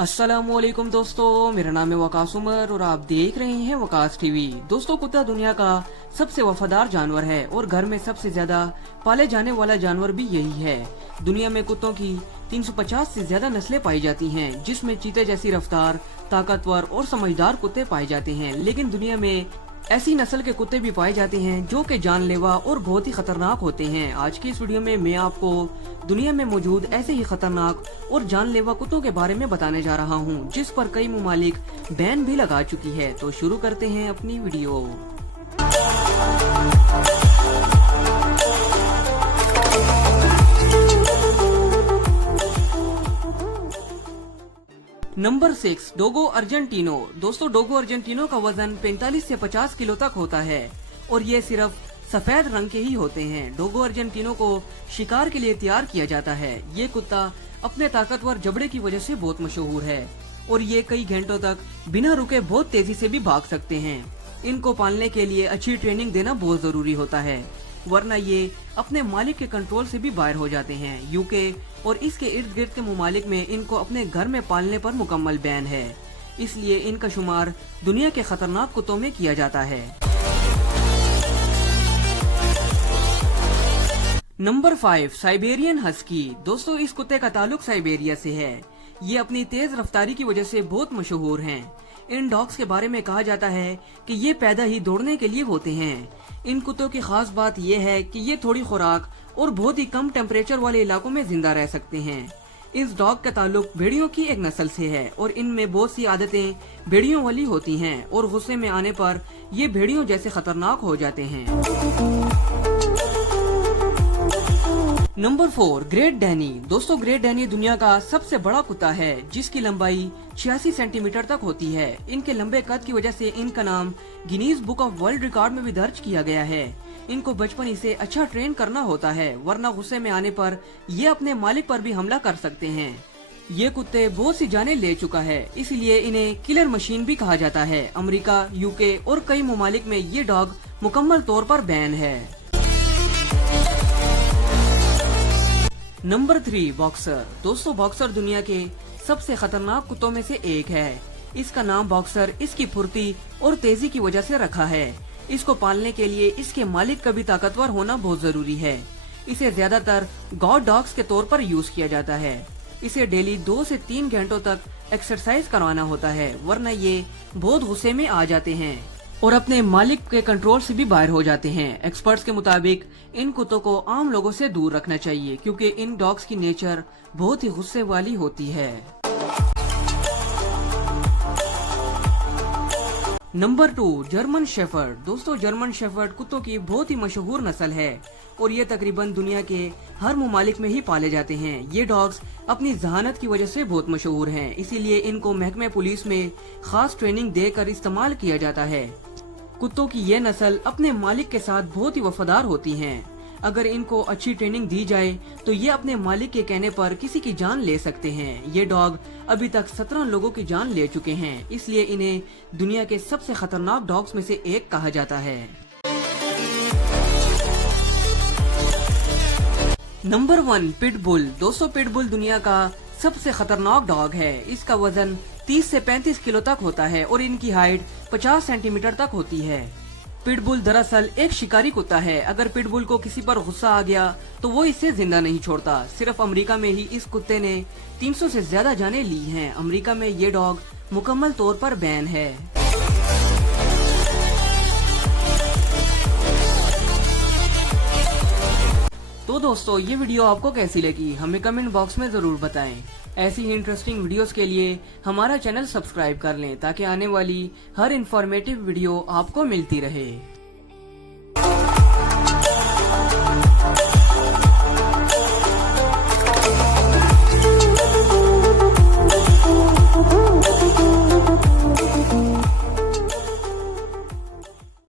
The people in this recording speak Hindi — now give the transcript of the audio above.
अस्सलामुअलैकुम दोस्तों, मेरा नाम है वकास उमर और आप देख रहे हैं वकास टीवी। दोस्तों, कुत्ता दुनिया का सबसे वफादार जानवर है और घर में सबसे ज्यादा पाले जाने वाला जानवर भी यही है। दुनिया में कुत्तों की 350 से ज्यादा नस्लें पाई जाती हैं, जिसमें चीते जैसी रफ्तार, ताकतवर और समझदार कुत्ते पाए जाते हैं। लेकिन दुनिया में ऐसी नस्ल के कुत्ते भी पाए जाते हैं जो कि जानलेवा और बहुत ही खतरनाक होते हैं। आज की इस वीडियो में मैं आपको दुनिया में मौजूद ऐसे ही खतरनाक और जानलेवा कुत्तों के बारे में बताने जा रहा हूं, जिस पर कई ममालिक बैन भी लगा चुकी है। तो शुरू करते हैं अपनी वीडियो। Number 6, डोगो Argentino. दोस्तों, डोगो अर्जेंटीनो का वजन 45 से 50 किलो तक होता है और ये सिर्फ सफेद रंग के ही होते हैं। डोगो अर्जेंटीनो को शिकार के लिए तैयार किया जाता है। ये कुत्ता अपने ताकतवर जबड़े की वजह से बहुत मशहूर है और ये कई घंटों तक बिना रुके बहुत तेजी से भी भाग सकते हैं। इनको पालने के लिए अच्छी ट्रेनिंग देना बहुत जरूरी होता है, वरना ये अपने मालिक के कंट्रोल से भी बाहर हो जाते हैं। यूके और इसके इर्द गिर्द के ममालिक में इनको अपने घर में पालने पर मुकम्मल बैन है, इसलिए इनका शुमार दुनिया के खतरनाक कुत्तों में किया जाता है। Number 5, Siberian husky. दोस्तों, इस कुत्ते का ताल्लुक साइबेरिया से है। ये अपनी तेज रफ्तारी की वजह से बहुत मशहूर हैं। इन डॉग्स के बारे में कहा जाता है कि ये पैदा ही दौड़ने के लिए होते हैं। इन कुत्तों की खास बात यह है कि ये थोड़ी खुराक और बहुत ही कम टेम्परेचर वाले इलाकों में जिंदा रह सकते हैं। इस डॉग का ताल्लुक भेड़ियों की एक नस्ल से है और इनमें बहुत सी आदतें भेड़ियों वाली होती हैं और गुस्से में आने पर ये भेड़ियों जैसे खतरनाक हो जाते हैं। Number 4, great Danny. दोस्तों, ग्रेट डैनी दुनिया का सबसे बड़ा कुत्ता है, जिसकी लंबाई 86 सेंटीमीटर तक होती है। इनके लंबे कद की वजह से इनका नाम Guinness book of world record में भी दर्ज किया गया है। इनको बचपन ही से अच्छा ट्रेन करना होता है, वरना गुस्से में आने पर ये अपने मालिक पर भी हमला कर सकते हैं। ये कुत्ते बहुत सी जानें ले चुका है, इसलिए इन्हें किलर मशीन भी कहा जाता है। अमेरिका, यूके और कई ममालिक में ये डॉग मुकम्मल तौर पर बैन है। Number 3, boxer. दोस्तों, बॉक्सर दुनिया के सबसे खतरनाक कुत्तों में से एक है। इसका नाम बॉक्सर इसकी फुर्ती और तेजी की वजह से रखा है। इसको पालने के लिए इसके मालिक का भी ताकतवर होना बहुत जरूरी है। इसे ज्यादातर गॉड डॉग्स के तौर पर यूज किया जाता है। इसे डेली 2 से 3 घंटों तक एक्सरसाइज करवाना होता है, वरना ये बहुत गुस्से में आ जाते हैं और अपने मालिक के कंट्रोल से भी बाहर हो जाते हैं। एक्सपर्ट्स के मुताबिक इन कुत्तों को आम लोगों से दूर रखना चाहिए, क्योंकि इन डॉग्स की नेचर बहुत ही गुस्से वाली होती है। Number 2, German shepherd. दोस्तों, जर्मन शेफर्ड कुत्तों की बहुत ही मशहूर नस्ल है और ये तकरीबन दुनिया के हर ममालिक में ही पाले जाते हैं। ये डॉग्स अपनी जहानत की वजह से बहुत मशहूर हैं, इसीलिए इनको महकमे पुलिस में खास ट्रेनिंग देकर इस्तेमाल किया जाता है। कुत्तों की ये नस्ल अपने मालिक के साथ बहुत ही वफादार होती हैं। अगर इनको अच्छी ट्रेनिंग दी जाए तो ये अपने मालिक के कहने पर किसी की जान ले सकते हैं। ये डॉग अभी तक 17 लोगों की जान ले चुके हैं, इसलिए इन्हें दुनिया के सबसे खतरनाक डॉग्स में से एक कहा जाता है। Number 1, pitbull. दोस्तों, पिटबुल दुनिया का सबसे खतरनाक डॉग है। इसका वजन 30 से 35 किलो तक होता है और इनकी हाइट 50 सेंटीमीटर तक होती है। पिटबुल दरअसल एक शिकारी कुत्ता है। अगर पिटबुल को किसी पर गुस्सा आ गया तो वो इसे जिंदा नहीं छोड़ता। सिर्फ अमेरिका में ही इस कुत्ते ने 300 से ज्यादा जानें ली हैं। अमेरिका में ये डॉग मुकम्मल तौर पर बैन है। तो दोस्तों, ये वीडियो आपको कैसी लगी हमें कमेंट बॉक्स में जरूर बताएं। ऐसी ही इंटरेस्टिंग वीडियोस के लिए हमारा चैनल सब्सक्राइब कर लें, ताकि आने वाली हर इंफॉर्मेटिव वीडियो आपको मिलती रहे।